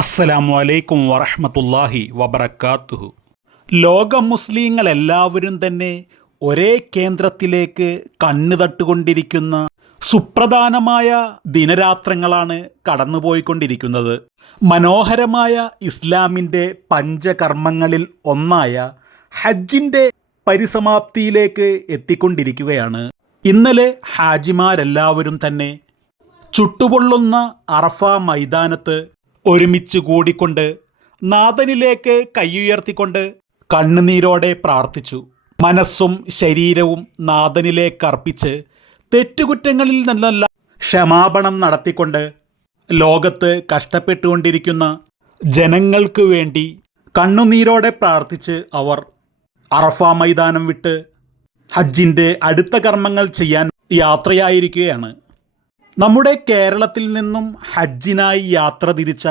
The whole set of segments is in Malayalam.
അസ്സലാമു അലൈക്കും വറഹ്മത്തുള്ളാഹി വബർക്കാത്തുഹു ലോക മുസ്ലിങ്ങൾ എല്ലാവരും തന്നെ ഒരേ കേന്ദ്രത്തിലേക്ക് കണ്ണു തട്ടുകൊണ്ടിരിക്കുന്ന സുപ്രധാനമായ ദിനരാത്രങ്ങളാണ് കടന്നുപോയിക്കൊണ്ടിരിക്കുന്നത്. മനോഹരമായ ഇസ്ലാമിന്റെ പഞ്ചകർമ്മങ്ങളിൽ ഒന്നായ ഹജ്ജിന്റെ പരിസമാപ്തിയിലേക്ക് എത്തിക്കൊണ്ടിരിക്കുകയാണ്. ഇന്നലെ ഹാജിമാരെല്ലാവരും തന്നെ ചുട്ടുപൊള്ളുന്ന അറഫ മൈതാനത്ത് ഒരുമിച്ച് കൂടിക്കൊണ്ട് നാഥനിലേക്ക് കൈയുയർത്തിക്കൊണ്ട് കണ്ണുനീരോടെ പ്രാർത്ഥിച്ചു. മനസ്സും ശരീരവും നാഥനിലേക്ക് അർപ്പിച്ച് തെറ്റുകുറ്റങ്ങളിൽ നിന്നല്ല ക്ഷമാപണം നടത്തിക്കൊണ്ട് ലോകത്ത് കഷ്ടപ്പെട്ടുകൊണ്ടിരിക്കുന്ന ജനങ്ങൾക്ക് വേണ്ടി കണ്ണുനീരോടെ പ്രാർത്ഥിച്ച് അവർ അറഫ മൈതാനം വിട്ട് ഹജ്ജിന്റെ അടുത്ത കർമ്മങ്ങൾ ചെയ്യാൻ യാത്രയായിരിക്കുകയാണ്. നമ്മുടെ കേരളത്തിൽ നിന്നും ഹജ്ജിനായി യാത്ര തിരിച്ച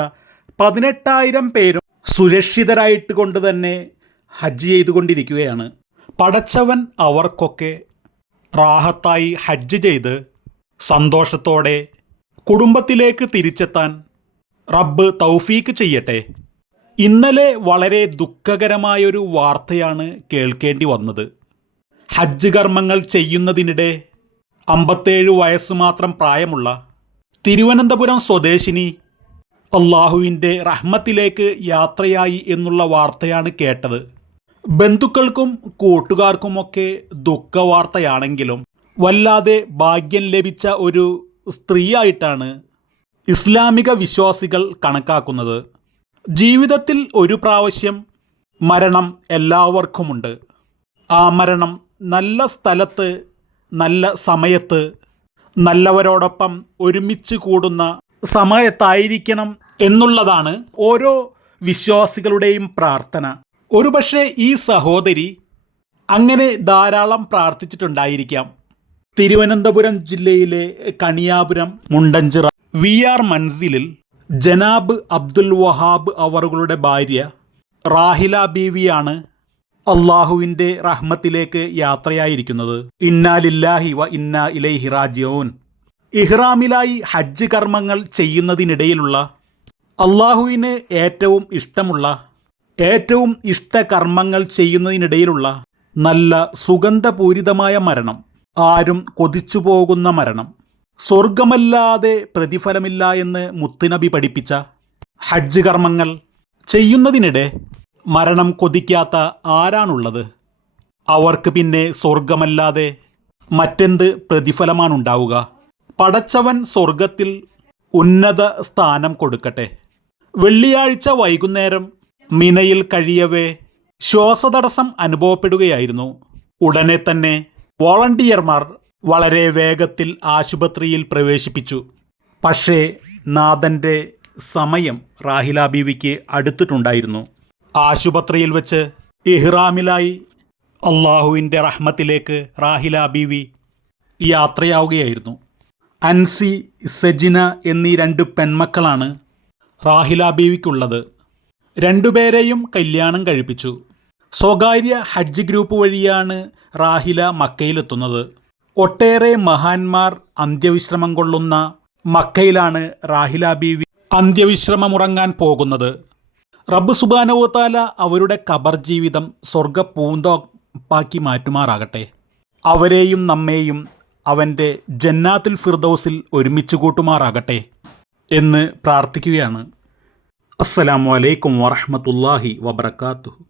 പതിനെട്ടായിരം പേരും സുരക്ഷിതരായിട്ട് കൊണ്ട് തന്നെ ഹജ്ജ് ചെയ്തുകൊണ്ടിരിക്കുകയാണ്. പടച്ചവൻ അവർക്കൊക്കെ റാഹത്തായി ഹജ്ജ് ചെയ്ത് സന്തോഷത്തോടെ കുടുംബത്തിലേക്ക് തിരിച്ചെത്താൻ റബ്ബ് തൗഫീക്ക് ചെയ്യട്ടെ. ഇന്നലെ വളരെ ദുഃഖകരമായൊരു വാർത്തയാണ് കേൾക്കേണ്ടി വന്നത്. ഹജ്ജ് കർമ്മങ്ങൾ ചെയ്യുന്നതിനിടെ അമ്പത്തേഴ് വയസ്സ് മാത്രം പ്രായമുള്ള തിരുവനന്തപുരം സ്വദേശിനി അള്ളാഹുവിന്റെ റഹ്മത്തിലേക്ക് യാത്രയായി എന്നുള്ള വാർത്തയാണ് കേട്ടത്. ബന്ധുക്കൾക്കും കൂട്ടുകാർക്കുമൊക്കെ ദുഃഖവാർത്തയാണെങ്കിലും വല്ലാതെ ഭാഗ്യം ലഭിച്ച ഒരു സ്ത്രീയായിട്ടാണ് ഇസ്ലാമിക വിശ്വാസികൾ കണക്കാക്കുന്നത്. ജീവിതത്തിൽ ഒരു പ്രാവശ്യം മരണം എല്ലാവർക്കുമുണ്ട്. ആ മരണം നല്ല സ്ഥലത്ത് നല്ല സമയത്ത് നല്ലവരോടൊപ്പം ഒരുമിച്ച് കൂടുന്ന സമയത്തായിരിക്കണം എന്നുള്ളതാണ് ഓരോ വിശ്വാസികളുടെയും പ്രാർത്ഥന. ഒരുപക്ഷെ ഈ സഹോദരി അങ്ങനെ ധാരാളം പ്രാർത്ഥിച്ചിട്ടുണ്ടായിരിക്കാം. തിരുവനന്തപുരം ജില്ലയിലെ കണിയാപുരം മുണ്ടഞ്ചിറ വി ആർ മൻസിലിൽ ജനാബ് അബ്ദുൽ വഹാബ് അവറുകളുടെ ഭാര്യ റാഹില ബീവിയാണ് അള്ളാഹുവിന്റെ റഹ്മത്തിലേക്ക് യാത്രയായിരിക്കുന്നത്. ഇന്നാലില്ലാഹി വ ഇന്നാ ഇലൈഹി റാജിയോൻ ഇഹ്റാമിലായി ഹജ്ജ് കർമ്മങ്ങൾ ചെയ്യുന്നതിനിടയിലുള്ള അള്ളാഹുവിന് ഏറ്റവും ഇഷ്ടമുള്ള ഏറ്റവും ഇഷ്ട കർമ്മങ്ങൾ ചെയ്യുന്നതിനിടയിലുള്ള നല്ല സുഗന്ധപൂരിതമായ മരണം ആരും കൊതിച്ചു പോകുന്ന മരണം സ്വർഗമല്ലാതെ പ്രതിഫലമില്ല എന്ന് മുത്തുനബി പഠിപ്പിച്ച ഹജ്ജ് കർമ്മങ്ങൾ ചെയ്യുന്നതിനിടെ മരണം കൊതിക്കാത്ത ആരാണുള്ളത്? അവർക്ക് പിന്നെ സ്വർഗമല്ലാതെ മറ്റെന്ത് പ്രതിഫലമാണുണ്ടാവുക? പടച്ചവൻ സ്വർഗത്തിൽ ഉന്നത സ്ഥാനം കൊടുക്കട്ടെ. വെള്ളിയാഴ്ച വൈകുന്നേരം മിനയിൽ കഴിയവേ ശ്വാസതടസ്സം അനുഭവപ്പെടുകയായിരുന്നു. ഉടനെ തന്നെ വോളണ്ടിയർമാർ വളരെ വേഗത്തിൽ ആശുപത്രിയിൽ പ്രവേശിപ്പിച്ചു. പക്ഷേ നാഥന്റെ സമയം റാഹില ബീവിക്ക് അടുത്തിട്ടുണ്ടായിരുന്നു. ആശുപത്രിയിൽ വെച്ച് ഇഹ്റാമിലായി അള്ളാഹുവിന്റെ റഹ്മത്തിലേക്ക് റാഹില ബീവി യാത്രയാവുകയായിരുന്നു. അൻസി സജിന എന്നീ രണ്ട് പെൺമക്കളാണ് റാഹില ബീവിക്കുള്ളത്. രണ്ടുപേരെയും കല്യാണം കഴിപ്പിച്ചു. സ്വകാര്യ ഹജ്ജ് ഗ്രൂപ്പ് വഴിയാണ് റാഹില മക്കയിലെത്തുന്നത്. ഒട്ടേറെ മഹാന്മാർ അന്ത്യവിശ്രമം കൊള്ളുന്ന മക്കയിലാണ് റാഹില ബീവി അന്ത്യവിശ്രമമുറങ്ങാൻ പോകുന്നത്. റബ്ബ് സുബാനവത്താല അവരുടെ കബർ ജീവിതം സ്വർഗ പൂന്തോപ്പാക്കി മാറ്റുമാറാകട്ടെ. അവരെയും നമ്മെയും അവന്റെ ജന്നാത്തിൽ ഫിർദൗസിൽ ഒരുമിച്ച് കൂട്ടുമാറാകട്ടെ എന്ന് പ്രാർത്ഥിക്കുകയാണ്. അസ്സലാമു അലൈക്കും വറഹ്മത്തുള്ളാഹി വബർക്കാത്തുഹു